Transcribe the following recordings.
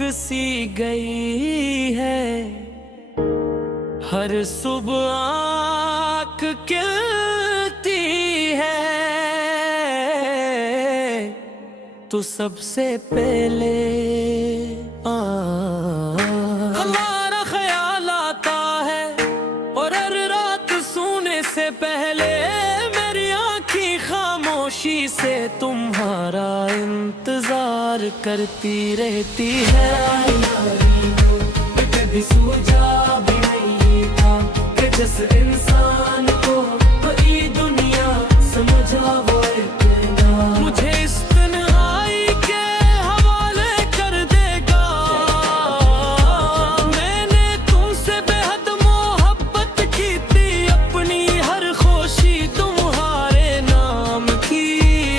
सी गई है। हर सुबह आँख खिलती है तो सबसे पहले हमारा ख्याल आता है। और हर रात सोने से पहले मेरी आँखें खामोशी से तुम्हारा इंतजार करती रहती है। कभी सोचा भी नहीं था कि जिस इंसान को बड़ी दुनिया समझा वो इतना मुझे इस तन्हाई के हवाले कर देगा। मैंने तुमसे बेहद मोहब्बत की थी, अपनी हर खुशी तुम्हारे नाम की,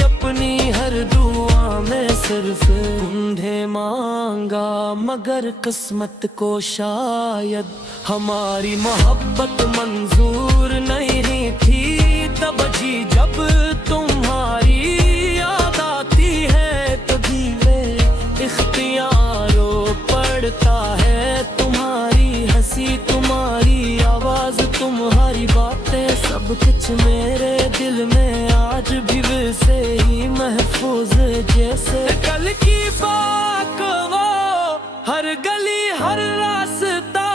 अपनी हर दुआ में सिर्फ ढूंढे मांगा। मगर किस्मत को शायद हमारी मोहब्बत मंजूर नहीं थी। तब जी जब तुम्हारी याद आती है तभी वे इख्तियारों पड़ता है। तुम्हारी हंसी, तुम्हारी आवाज, तुम्हारी बातें, सब कुछ मेरे दिल में आज भी वैसे ही महफूज जैसे कल की बात वो। हर गली, हर रास्ता,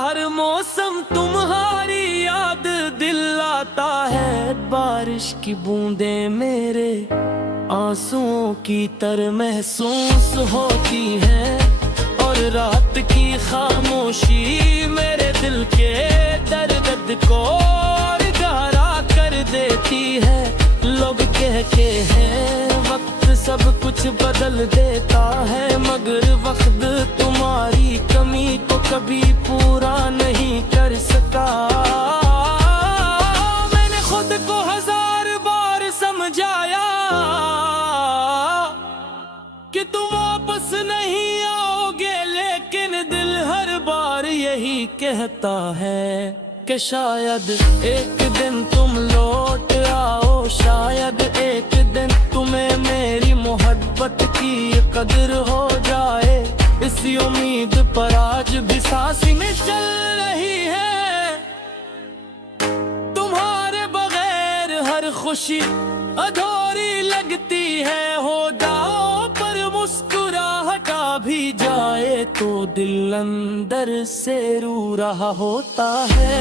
हर मौसम तुम्हारी याद दिलाता है। बारिश की बूंदें मेरे आंसुओं की तरह महसूस होती है। और रात की खामोशी मेरे दिल के दर्द को और गहरा कर देती है। लोग कहते हैं वक्त सब कुछ बदल देता है, मगर वक्त तुम्हारी कमी को कभी पूरा नहीं कर सका। मैंने खुद को 1000 बार समझाया कि तुम वापस नहीं आओगे, लेकिन दिल हर बार यही कहता है कि शायद एक दिन तुम लौट आओ। शायद एक दिन तुम्हें मेरी मोहब्बत की कदर हो जाए। इसी उम्मीद पर आज भी सांसें में चल रही है। तुम्हारे बगैर हर खुशी अधूरी लगती है। हो जाओ पर मुस्कुराहट आ भी जाए तो दिल अंदर से रो रहा होता है।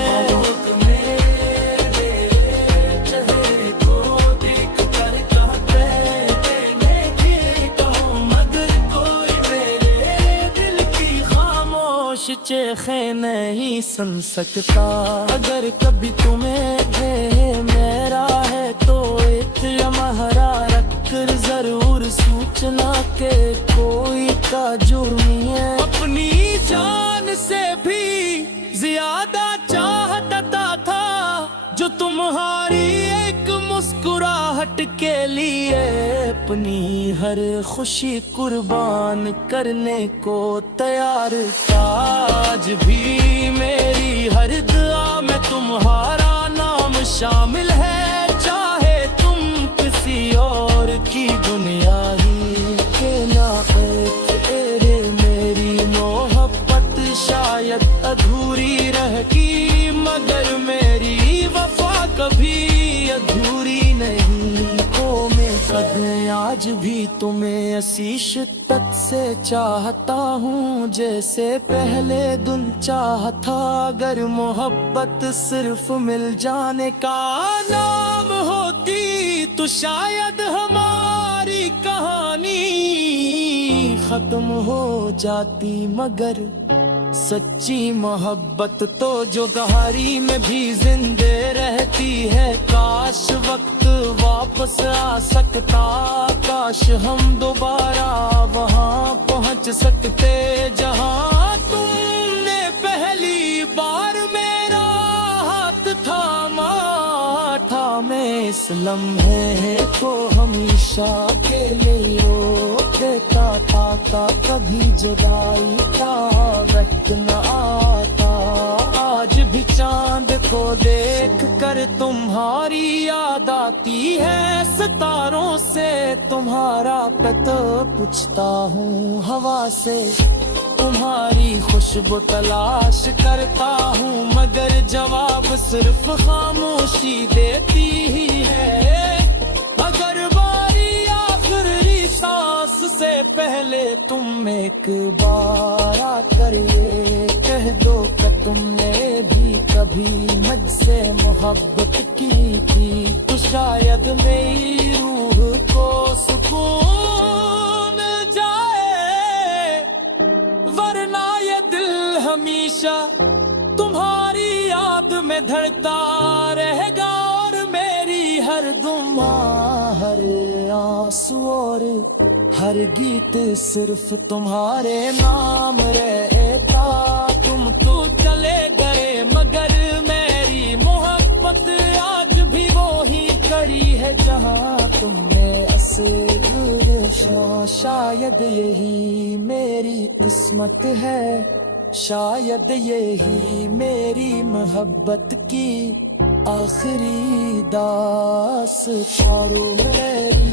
चेखें नहीं सुन सकता। अगर कभी तुम्हें थे मेरा है तो एक लम्हा रख कर जरूर सूचना के कोई ताजुर्म नहीं है। अपनी जान से भी ज्यादा चाहता था जो तुम्हारी एक मुस्कुराहट के लिए अपनी हर खुशी कुर्बान करने को तैयार था। आज भी मेरी हर दुआ में तुम्हारा नाम शामिल है। चाहे तुम किसी और की दुनिया ही के ना तेरे मेरी मोहब्बत शायद अधूरी रहती, मगर मेरी वफा कभी अधूरी नहीं। आज भी तुम्हें ऐसी शिद्दत से चाहता हूँ जैसे पहले दिन चाहता। अगर मोहब्बत सिर्फ मिल जाने का नाम होती तो शायद हमारी कहानी खत्म हो जाती। मगर सच्ची मोहब्बत तो जो गहरी में भी जिंदे रहती है। काश वक्त वापस आ सकता, काश हम दोबारा वहाँ पहुँच सकते जहाँ तुमने पहली बार मेरा हाथ थामा था। मैं इस लम्हे को हमेशा के लिए देता था कभी जुदाई का वक्त न आता। आज भी चांद को देख कर तुम्हारी याद आती है, सितारों से तुम्हारा पता पूछता हूँ हवा से। तुम्हारी खुशबू तलाश करता हूँ मगर जवाब सिर्फ खामोशी देती ही है। अगर बारी आखिरी सांस से पहले तुम एक बार आकर ये कह दो कि तुमने भी कभी मुझसे मोहब्बत की थी, तो शायद मेरी रूह को सुकून मिल जाए। वरना ये दिल हमेशा तुम्हारी याद में धड़कता रहेगा और मेरी हर दुआ, हर आंसू और हर गीत सिर्फ तुम्हारे नाम रहता। तुम तो चले गए मगर मेरी मोहब्बत आज भी वो ही खड़ी है जहाँ तुमने असल रचा। शायद यही मेरी किस्मत है, शायद यही मेरी मोहब्बत की आखिरी दास्तान। मेरी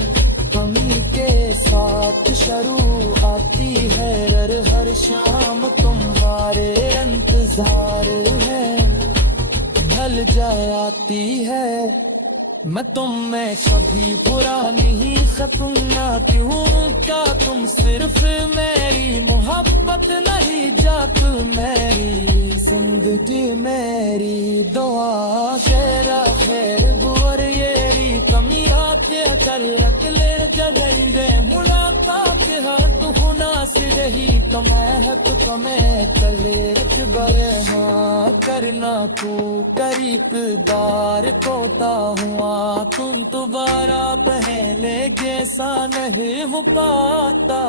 कमी के साथ शुरू आती है हर शाम तुम्हारे इंतजार है, ढल जाए आती है। मैं तुम में कभी बुरा नहीं सपनाती हूँ, क्या तुम सिर्फ मेरी मोहब्बत नहीं जात मेरी जिंदगी मेरी दुआ। तेरा खैर गुवर येरी कमी आते कर रखले जगंदे मुलाकात हाथ होना से रही कमाहत कमे तले बड़े हाँ करना तू करीब दार कोता हुआ। तुम दोबारा पहले जैसा नहीं हो पाता।